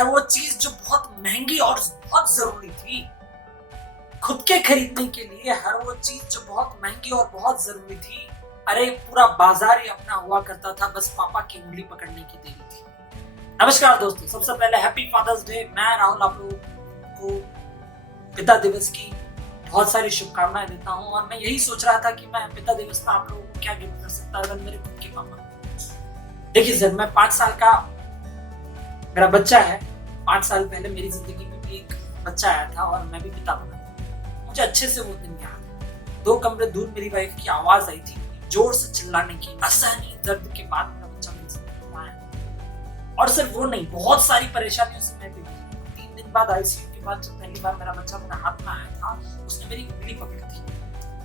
हर वो चीज जो बहुत महंगी और बहुत जरूरी थी, खुद के खरीदने के लिए हर वो चीज जो बहुत महंगी और बहुत जरूरी थी, अरे पूरा बाजार ही अपना हुआ करता था, बस पापा की उंगली पकड़ने की देरी थी। नमस्कार दोस्तों, सबसे पहले हैप्पी फादर्स डे। मैं राहुल आप लोगों को पिता दिवस की बहुत सारी शुभकामनाएं देता हूं और मैं यही सोच रहा था कि मैं पिता दिवस पर आप लोगों को क्या गिफ्ट कर सकता अगर मेरे खुद के पापा। देखिए सर, मैं 5 साल का मेरा बच्चा है। 5 साल पहले मेरी जिंदगी में भी एक बच्चा आया था और मैं भी पिता बना था। मुझे अच्छे से वो दिन याद है। 2 कमरे दूर मेरी वाइफ की आवाज आई थी, जोर से चिल्लाने की। असहनीय दर्द के बाद मेरा बच्चा मेरी जिंदगी में आया। और सिर्फ वो नहीं, बहुत सारी परेशानियों से मैं भी गुजरा। 3 दिन बाद आईसीयू के बाद जब पहली बार मेरा बच्चा मेरे हाथ में आया था, उसने मेरी उंगली पकड़ी थी।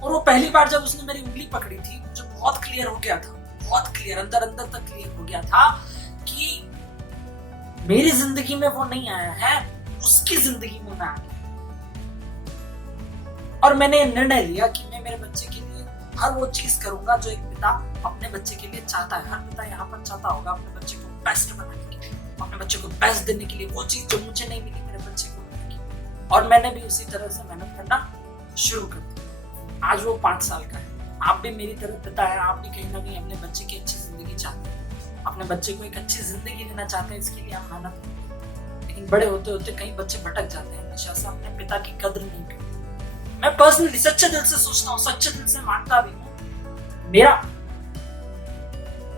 और वो पहली बार जब उसने मेरी उंगली पकड़ी थी, मुझे बहुत क्लियर हो गया था, बहुत क्लियर, अंदर अंदर तक क्लियर हो गया था कि मेरी जिंदगी में वो नहीं आया है, उसकी जिंदगी में मैं आ गया। और मैंने निर्णय लिया कि मैं मेरे बच्चे के लिए हर वो चीज करूंगा जो एक पिता अपने बच्चे के लिए चाहता है। हर पिता यहाँ पर चाहता होगा अपने बच्चे को बेस्ट बनाने के लिए, अपने बच्चे को बेस्ट देने के लिए, वो चीज जो मुझे नहीं मिली मेरे बच्चे को मिलेगी। और मैंने भी उसी तरह से मेहनत करना शुरू कर दिया। आज वो 5 साल का है। आप भी मेरी तरह पिता है, आप भी कहीं ना कहीं अपने बच्चे की अच्छी जिंदगी चाहते हैं, अपने बच्चे को एक अच्छी जिंदगी देना चाहते हैं, इसके लिए आप मेहनत करते हैं। लेकिन बड़े होते होते कई बच्चे भटक जाते हैं, हमेशा से अपने पिता की कदर नहीं करते। मैं पर्सनली सच्चे दिल से सोचता हूँ, सच्चे दिल से मानता भी हूँ,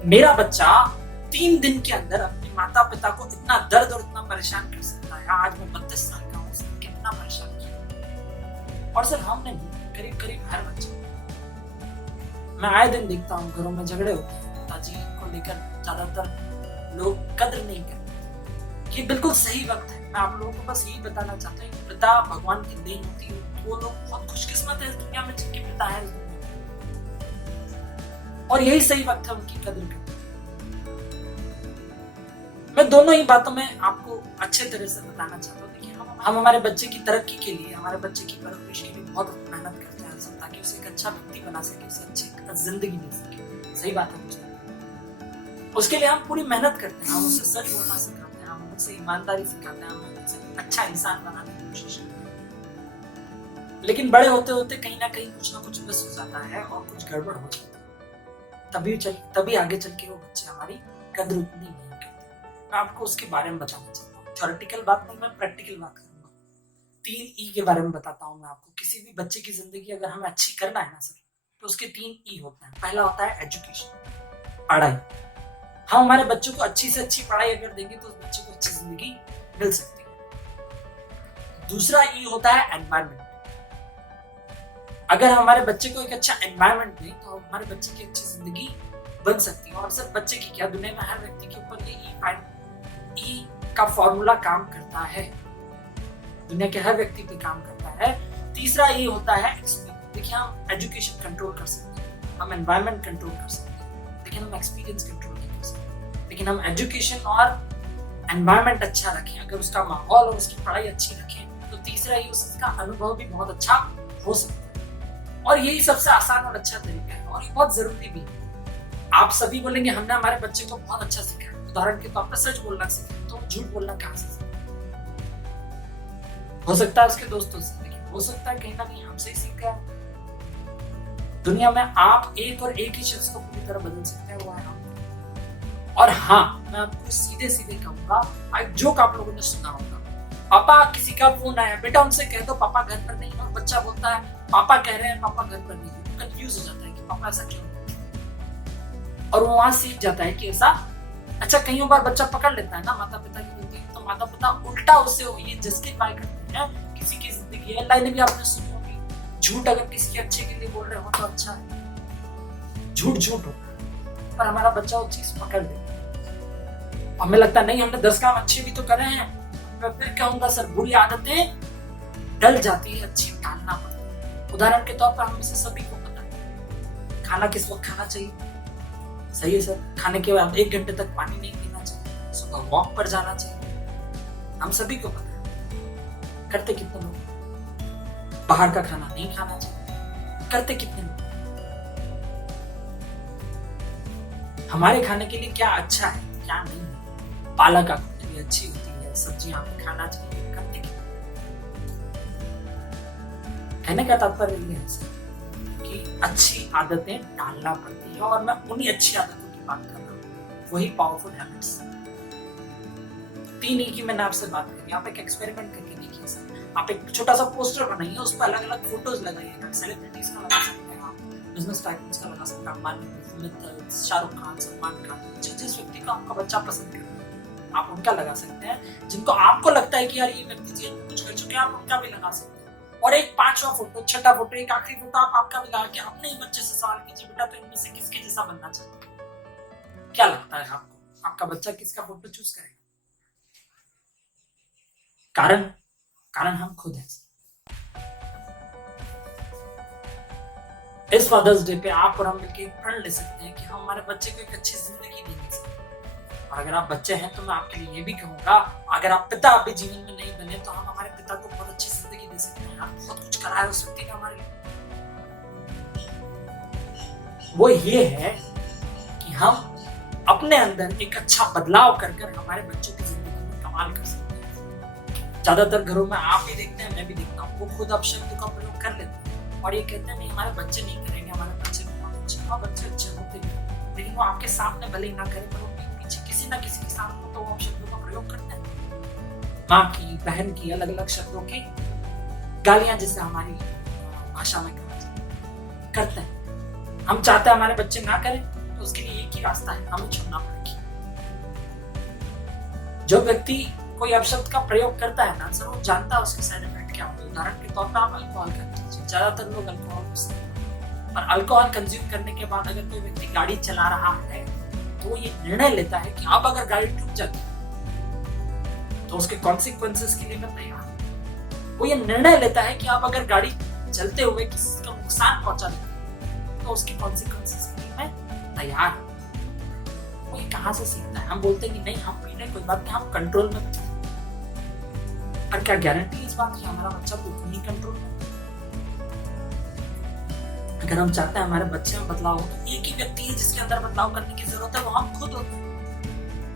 मेरा बच्चा 3 दिन के अंदर अपने माता पिता को इतना दर्द और इतना परेशान कर सकता है। आज मैं 32 साल का हूँ, उसने कितना परेशान किया। और सिर्फ हम नहीं, करीब करीब हर बच्चा। मैं आए दिन देखता हूँ घरों में झगड़े होते हैं, पिताजी को लेकर ज्यादातर लोग कदर नहीं करते। ये बिल्कुल सही वक्त है। मैं आप लोगों को बस यही बताना चाहता हूँ कि पिता भगवान की देन होती है। वो लोग बहुत खुशकिस्मत है इस दुनिया में जिनके पिता है इस दुनिया में। और यही सही वक्त है उनकी कदर करने। मैं दोनों ही बातों में आपको अच्छे तरह से बताना चाहता हूँ। देखिए, हम हमारे बच्चे की तरक्की के लिए, हमारे बच्चे की परवरिश के लिए बहुत मेहनत करते हैं ताकि उसे एक अच्छा व्यक्ति बना सके, उसे अच्छी जिंदगी दे सके। सही बात है मुझे। उसके लिए हम पूरी मेहनत करते हैं। हम उसे सच बोलना सिखाते हैं, हम उसे ईमानदारी सिखाते हैं, हम उसे अच्छा इंसान बनाने की कोशिश करते हैं। लेकिन बड़े होते होते कहीं ना कुछ मिस हो जाता है और कुछ गड़बड़ हो जाता है। तभी आगे चल के वो बच्चे हमारी कदर उतनी नहीं करते। मैं आपको उसके बारे में बताना चाहता हूँ। थ्योरेटिकल बात नहीं, मैं प्रैक्टिकल बात करूंगा। 3 ई के बारे में बताता हूँ मैं आपको। किसी भी बच्चे की जिंदगी अगर हमें अच्छी करना है ना सर, तो उसके 3 ई होते हैं। पहला होता है एजुकेशन, पढ़ाई। हम हमारे बच्चों को अच्छी से अच्छी पढ़ाई अगर देंगे तो उस बच्चे को अच्छी जिंदगी मिल सकती है। दूसरा ई होता है एनवायरमेंट। अगर हमारे बच्चे को एक अच्छा एनवायरमेंट दें तो हमारे बच्चे की अच्छी जिंदगी बन सकती है। और सिर्फ बच्चे की क्या, दुनिया में हर व्यक्ति के ऊपर ये ई का फॉर्मूला काम करता है। दुनिया के हर व्यक्ति पे काम करता है। तीसरा ये होता है एक्सपीरियंस। देखिए, हम एजुकेशन कंट्रोल कर सकते हैं, हम एनवायरमेंट कंट्रोल कर सकते हैं, लेकिन हम एक्सपीरियंस कंट्रोल नहीं कर सकते। लेकिन हम एजुकेशन और एनवायरमेंट अच्छा रखें, अगर उसका माहौल और उसकी पढ़ाई अच्छी रखें, तो तीसरा ये उसका अनुभव भी बहुत अच्छा हो सकता है। और यही सबसे आसान और अच्छा तरीका है और ये बहुत जरूरी भी है। आप सभी बोलेंगे हमने हमारे बच्चे को बहुत अच्छा सिखाया, उदाहरण के तौर पर सच बोलना सिखाया, तो झूठ बोलना कहाँ से सीखा? हो सकता है उसके दोस्तों से, लेकिन हो सकता है कहीं ना कहीं हमसे ही सीखा है। दुनिया में आप एक ही शख्स को पूरी तरह बदल सकते हैं, वो है आप। और हाँ, मैं आपको सीधे सीधे कहूंगा, एक जोक आप लोगों ने सुना होगा। पापा, किसी का फोन आया, बेटा उनसे कह दो पापा घर पर नहीं। और बच्चा बोलता है पापा कह रहे हैं पापा घर पर नहीं। कंफ्यूज हो जाता है कि पापा ऐसा क्यों, और वो वहां सीख जाता है कि ऐसा। अच्छा, कई बार बच्चा पकड़ लेता है ना माता पिता की गलती, तो माता पिता उल्टा उसे ये जस्टिफाई करते हैं। किसी की जिंदगी है, लाइनें भी आपने सुनी होगी, झूठ अगर किसी के अच्छे के लिए बोल रहे हो तो अच्छा है, झूठ हो, पर हमारा बच्चा वो चीज पकड़ लेता है। हमें लगता है नहीं, हमने 10 काम अच्छे भी तो करे हैं। मैं फिर कहूंगा सर, बुरी आदतें डल जाती है, अच्छी टालना पड़ता है। उदाहरण के तौर पर हम से सभी को पता है खाना किस वक्त खाना चाहिए। सही है सर, खाने के बाद 1 घंटे तक पानी नहीं पीना चाहिए, सुबह वॉक पर जाना चाहिए। हम सभी को पता है। करते कितने लोग? बाहर का खाना नहीं खाना चाहिए, करते कितने लोग? हमारे खाने के लिए क्या अच्छा है क्या नहीं है। पालक आपके लिए अच्छी होती है, सब्जियां हमें खाना चाहिए, करते क्यों? कहने का तात्पर्य ये है सर कि अच्छी आदतें डालना पड़ती है, और मैं उन्हीं अच्छी आदतों की बात कर रहा हूँ, वही पावरफुल हैबिट्स। 3 की मैंने आपसे बात करी, आप एक एक्सपेरिमेंट करके देखिए सर। आप एक छोटा सा पोस्टर बनाइए, उस पर अलग अलग फोटोज लगाइएगा, सेलिब्रिटीज का लगा सकते हैं आप, बिजनेस टाइकून्स का लगा सकते हैं, अंबानी, शाहरुख खान, सलमान खान, जिस व्यक्ति को आपका बच्चा पसंद करता है आप उनका लगा सकते हैं। जिनको आपको लगता है कि यार ये व्यक्ति जी कुछ कर चुके हैं, आप उनका भी लगा सकते हैं। और एक 5वां फोटो, 6ठा फोटो, एक आखिरी फोटो आप आपका भी लगा के अपने ही बच्चे से सवाल कीजिए, बेटा तो इनमें से किसके जैसा बनना चाहता है? क्या लगता है आपको, आपका बच्चा किसका फोटो चूज करेगा? कारण हम खुद हैं। इस फादर्स डे पे आप और हम मिलकर एक प्रण ले सकते हैं कि हम हमारे बच्चे को एक अच्छी जिंदगी देंगे। और अगर आप बच्चे हैं तो मैं आपके लिए ये भी कहूंगा, अगर आप पिता अभी जीवन में नहीं बने तो हम हमारे पिता को बहुत अच्छी जिंदगी दे सकते हैं। बहुत कुछ करा है उस व्यक्ति ने हमारे लिए। वो ये है कि हम अपने अंदर एक अच्छा बदलाव कर हमारे बच्चों की जिंदगी में कमाल कर सकते हैं। ज्यादातर घरों में आप भी देखते हैं, मैं भी देखता हूँ, वो खुद अपशब्द का प्रयोग कर लेते हैं और ये कहते हैं नहीं हमारे बच्चे नहीं करेंगे, हमारे बच्चे बहुत अच्छे, हाँ बच्चे अच्छे होते हैं, लेकिन वो आपके सामने भले ही ना करें पर वो पीछे किसी ना किसी के सामने तो वो अपशब्दों का प्रयोग करते हैं। माँ की, बहन की, अलग अलग शब्दों की गालियां जिसे हमारी भाषा में करते हैं। हम चाहते हैं हमारे बच्चे ना करें तो उसके लिए एक ही रास्ता है, हमें छोड़ना पड़ेगा। जो व्यक्ति कोई अपशब्द का प्रयोग करता है ना सर, वो जानता है उसके साइड इफेक्ट क्या होगा। उदाहरण के तौर पर आप अल्कोहल कर लीजिए, ज्यादातर लोग अल्कोहल पीते हैं, और अल्कोहल कंज्यूम करने के बाद अगर कोई व्यक्ति गाड़ी चला रहा है तो ये निर्णय लेता है कि अब अगर गाड़ी टूट जाती है तो उसके कॉन्सिक्वेंसेस के लिए मैं तैयार हूं। वो ये निर्णय लेता है कि अब अगर गाड़ी चलते हुए किसी को नुकसान पहुंचा देती तो उसके कॉन्सिक्वेंसेस के लिए मैं तैयार हूं। वो ये कहां से सीखता है? हम बोलते हैं कि नहीं हम पीने कोई बात नहीं, हम कंट्रोल में। और क्या गारंटी इस बात की हमारा बच्चा बिल्कुल नहीं कंट्रोल में? अगर हम चाहते हैं हमारे बच्चे में बदलाव हो तो एक ही व्यक्ति है जिसके अंदर बदलाव करने की जरूरत है, वो हम खुद होते हैं।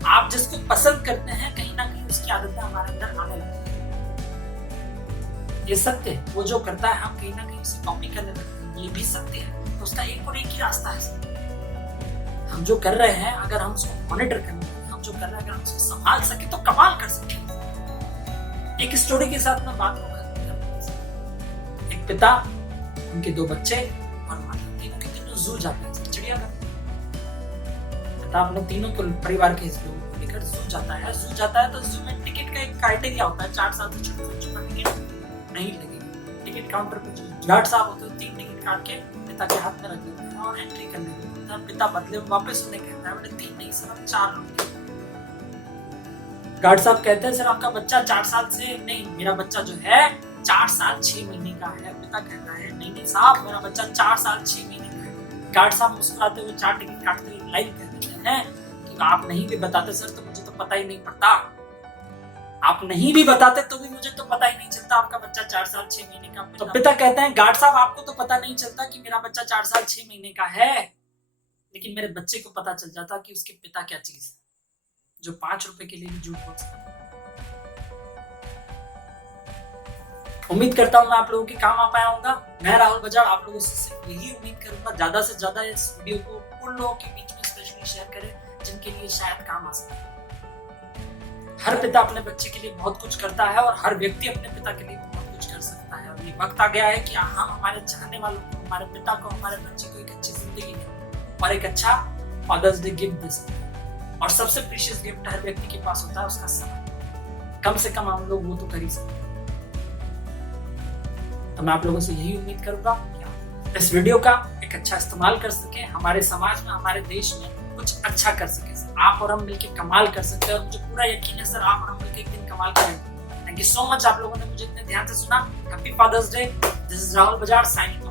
आप जिसको पसंद करते हैं कहीं ना कहीं उसकी आदतें हमारे अंदर आने लगती हैं। ये सत्य है, वो जो करता है हम कहीं ना कहीं उसे कॉपी करने लगते हैं, ये भी सत्य है। तो उसका एक और एक ही रास्ता है। हम जो कर रहे हैं अगर हम उसको मॉनिटर करने लगे, हम जो कर रहे हैं अगर हम उसको संभाल सके तो कमाल कर सके। एक स्टोरी के साथ मैं बात होगा। एक पिता, उनके 2 बच्चे और माता, तीनों के तीनों जू जाते हैं चिड़ियाघर। पिता अपने तीनों को परिवार के हिस्सों को लेकर जू जाता है। जू जाता है तो जू में टिकट का एक क्राइटेरिया होता है, 4 साल से छोटे बच्चों का टिकट नहीं लगेगा। टिकट काउंटर पे जो गार्ड साहब होते हैं 3 टिकट काट के पिता के हाथ में रख देते हैं और एंट्री करने देते हैं। पिता बदले वापस उन्हें कहता है बेटे 3 नहीं सर 4 लोग। गार्ड साहब कहते हैं सर आपका बच्चा 4 साल से नहीं, मेरा बच्चा जो है 4 साल 6 महीने का है। पिता कहता है नहीं साहब मेरा बच्चा 4 साल 6 महीने का है। गार्ड साहब मुस्कुराते हुए 4 टिकट काटते हुए लाइन कर देते हैं कि आप नहीं भी बताते सर तो मुझे तो पता ही नहीं पड़ता। आप नहीं भी बताते तो भी मुझे तो पता ही नहीं चलता आपका बच्चा 4 साल 6 महीने का। तो पिता कहते हैं गार्ड साहब आपको तो पता नहीं चलता कि मेरा बच्चा 4 साल 6 महीने का है, लेकिन मेरे बच्चे को पता चल जाता कि उसके पिता क्या चीज है जो 5 रुपए के लिए भी झूठ बोल सकता है। उम्मीद करता हूं मैं आप लोगों के काम आ पाया होगा। मैं राहुल बजाज आप लोगों से सिर्फ यही उम्मीद करूंगा ज्यादा से ज्यादा इस वीडियो को उन लोगों के बीच में स्पेशली शेयर करें जिनके लिए शायद काम आ सके। हर पिता अपने बच्चे के लिए बहुत कुछ करता है और हर व्यक्ति अपने पिता के लिए बहुत कुछ कर सकता है। और ये वक्त आ गया है कि हम हमारे चाहने वालों को, हमारे पिता को, हमारे बच्चे को एक अच्छी जिंदगी दें और एक अच्छा फादर्स डे गिफ्ट दे सकते हैं। और सबसे प्रीशियस गिफ्ट हर व्यक्ति के पास होता है उसका समय। कम से कम हम लोग वो तो कर ही सकते हैं। तो मैं आप लोगों से यही उम्मीद करूंगा कि इस वीडियो का एक अच्छा इस्तेमाल कर सके, हमारे समाज में, हमारे देश में कुछ अच्छा कर सके। आप और हम मिलकर कमाल कर सकते हैं और मुझे पूरा यकीन है सर आप और हम मिलकर एक दिन कमाल करेंगे। थैंक यू सो मच आप लोगों ने मुझे इतने ध्यान से सुना। Happy father's day. This is Rahul Bajaj signing.